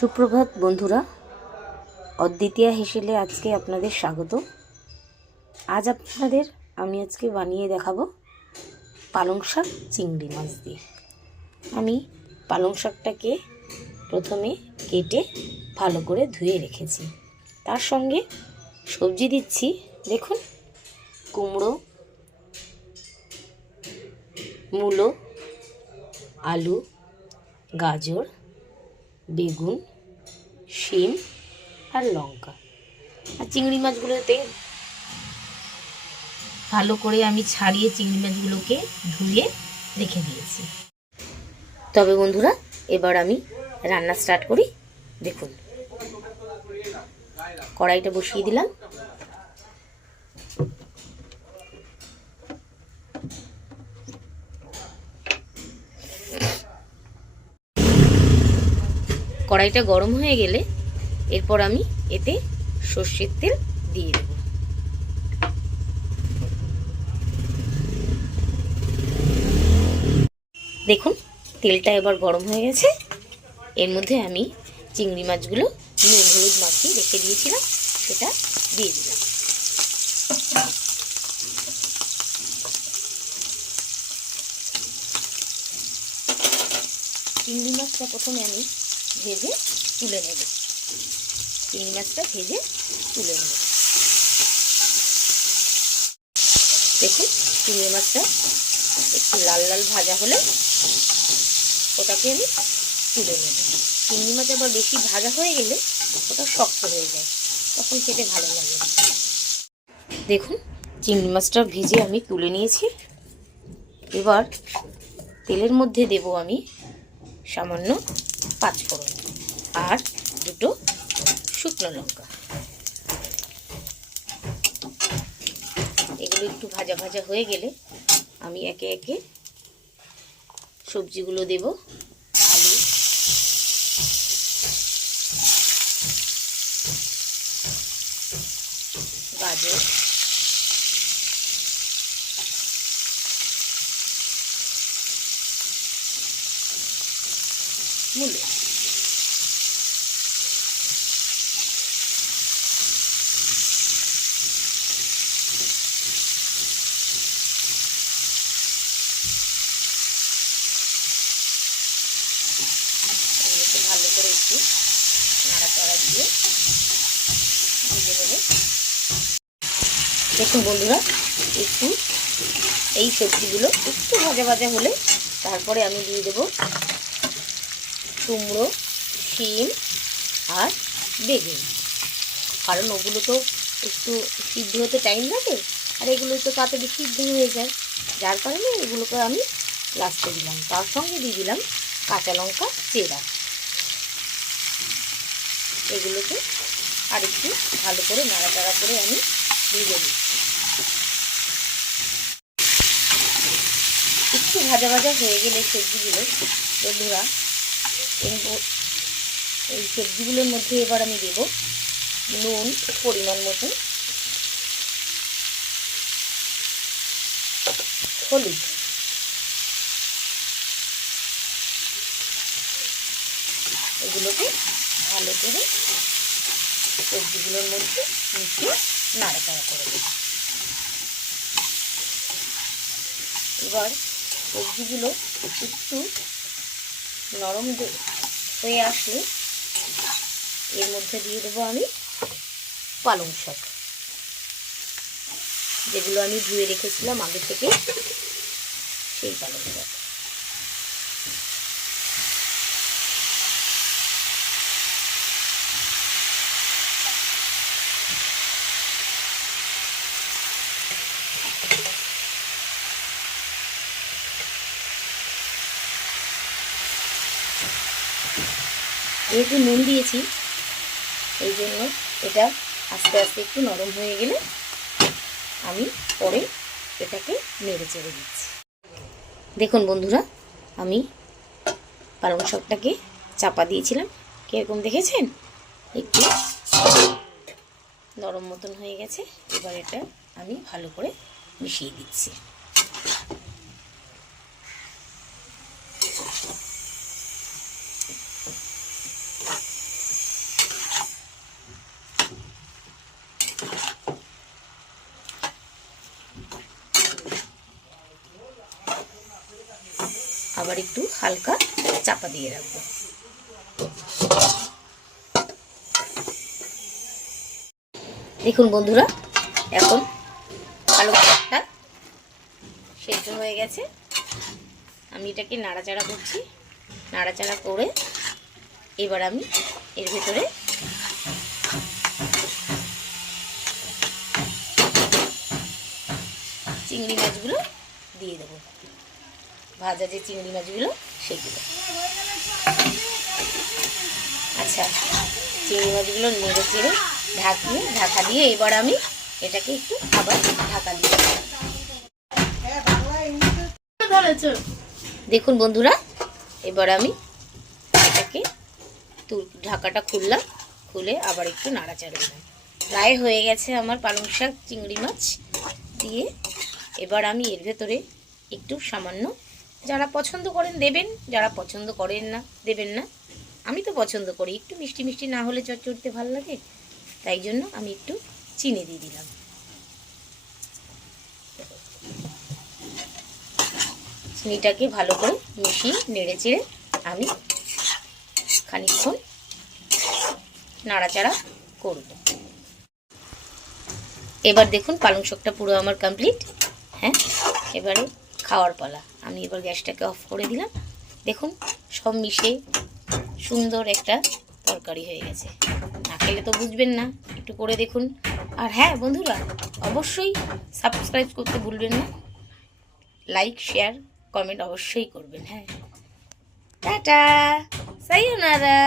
সুপ্রভাত বন্ধুরা, অদ্বিতীয়া হেসেলে আজকে আপনাদের স্বাগত। আজ আমি বানিয়ে দেখাবো পালং শাক চিংড়ি মাছ দিয়ে। আমি পালং শাকটাকে প্রথমে কেটে ভালো করে ধুয়ে রেখেছি। তার সঙ্গে সবজি দিচ্ছি, দেখুন, কুমড়ো, মূলো, আলু, গাজর, বেগুন, শিম আর লঙ্কা। আর চিংড়ি মাছগুলোতে ভালো করে আমি ছাড়িয়ে চিংড়ি মাছগুলোকে ধুয়ে রেখে দিয়েছি। তবে বন্ধুরা, এবার আমি রান্না স্টার্ট করি। দেখুন, কড়াইটা বসিয়ে দিলাম। কড়াইটা গরম হয়ে গেলে এরপর আমি এতে সর্ষের তেল দিয়ে দেব। দেখুন, তেলটা এবার গরম হয়ে গেছে। এর মধ্যে আমি চিংড়ি মাছগুলো নুন হলুদ মাখিয়ে রেখে দিয়েছিলাম, সেটা দিয়ে দিলাম। চিংড়ি মাছটা প্রথমে আমি ভেজে তুলে নেব। চিংড়ি মাছটা ভেজে তুলে নেব। দেখুন, চিংড়ি মাছটা একটু লাল লাল ভাজা হলে ওটাকে আমি তুলে নেব। চিংড়ি মাছ আবার বেশি ভাজা হয়ে গেলে ওটা শক্ত হয়ে যায়, তখন খেতে ভালো লাগে না। দেখুন, চিংড়ি মাছটা ভেজে আমি তুলে নিয়েছি। এবার তেলের মধ্যে দেব আমি সামান্য পাঁচফোড়ন আর দুটো শুকনো লঙ্কা। এগুলো একটু ভাজা ভাজা হয়ে গেলে আমি একে একে সবজিগুলো দেব। আলু, গাজর, মূলো। ভালো করে একটু নাড়াচাড়া দিয়ে ভেজে নেব। দেখুন বন্ধুরা, একটু এই সবজিগুলো একটু ভাজা ভাজা হলে তারপরে আমি দিয়ে দেব কুমড়ো, শিম আর বেগুন। কারণ ওগুলো তো একটু সিদ্ধ হতে টাইম লাগে, আর এগুলো তো তাড়াতাড়ি সিদ্ধ হয়ে যায়, যার কারণে এগুলোকে আমি লাস্টে দিলাম। তার সঙ্গে দিয়ে দিলাম কাঁচা লঙ্কা চেরা। এগুলোকে আর একটু ভালো করে নাড়াচাড়া করে আমি ভেজে নিচ্ছি। একটু ভাজা ভাজা হয়ে গেলে সবজিগুলো বন্ধুরা, এই সবজিগুলোর মধ্যে এবার আমি দেব নুন পরিমাণ মতো, হলুদ, এগুলোকে ভালো করে সবজিগুলোর মধ্যে মিশিয়ে নাড়াচাড়া করে দেব। এবার সবজিগুলো একটু নরম হয়ে আসলে এর মধ্যে দিয়ে দেবো আমি পালং শাক, যেগুলো আমি ধুয়ে রেখেছিলাম আগে থেকে, সেই পালং শাক। যেহেতু নুন দিয়েছি, এই জন্য এটা আস্তে আস্তে একটু নরম হয়ে গেলে আমি পরে এটাকে নেড়ে চেড়ে দিচ্ছি। দেখুন বন্ধুরা, আমি পালং শাকটাকে চাপা দিয়েছিলাম, কীরকম দেখেছেন, একটু নরম মতন হয়ে গেছে। এবার এটা আমি ভালো করে মিশিয়ে দিচ্ছি। আবার একটু হালকা চাপা দিয়ে রাখবো। দেখুন বন্ধুরা, এখন পালং শাকটা সেদ্ধ হয়ে গেছে। আমি এটাকে নাড়াচাড়া করছি। নাড়াচাড়া করে এবার আমি এর ভেতরে চিংড়ি মাছগুলো দিয়ে দেবো, ভাজা যে চিংড়ি মাছগুলো সেগুলো। আচ্ছা, চিংড়ি মাছগুলো নেড়ে চেড়ে ঢাকা দিয়ে এবার আমি এটাকে একটু আবার ঢাকা দিয়ে দেবো। দেখুন বন্ধুরা, এবার আমি এটাকে ঢাকাটা খুললাম, খুলে আবার একটু নাড়াচাড়া দিলাম। প্রায় হয়ে গেছে আমার পালং শাক চিংড়ি মাছ দিয়ে। এবার আমি এর ভেতরে একটু সামান্য, যারা পছন্দ করেন দেবেন, যারা পছন্দ করেন না দেবেন না। আমি তো পছন্দ করি, একটু মিষ্টি মিষ্টি না হলে চচ্চড়িতে ভালো লাগে, তাই জন্য আমি একটু চিনি দিয়ে দিলাম। চিনিটাকে ভালো করে মিশিয়ে নেড়ে চেড়ে আমি খানিকক্ষণ নাড়াচাড়া করব। এবার দেখুন পালং শাকটা পুরো আমার কমপ্লিট। হ্যাঁ, এবারে খাওয়ার পালা। আমি এবার গ্যাসটাকে অফ করে দিলাম। দেখুন সব মিশে সুন্দর একটা তরকারি হয়ে গেছে। না খেলে তো বুঝবেন না, একটু করে দেখুন। আর হ্যাঁ বন্ধুরা, অবশ্যই সাবস্ক্রাইব করতে ভুলবেন না। লাইক শেয়ার কমেন্ট অবশ্যই করবেন। হ্যাঁ, টাটা, সায়োনারা।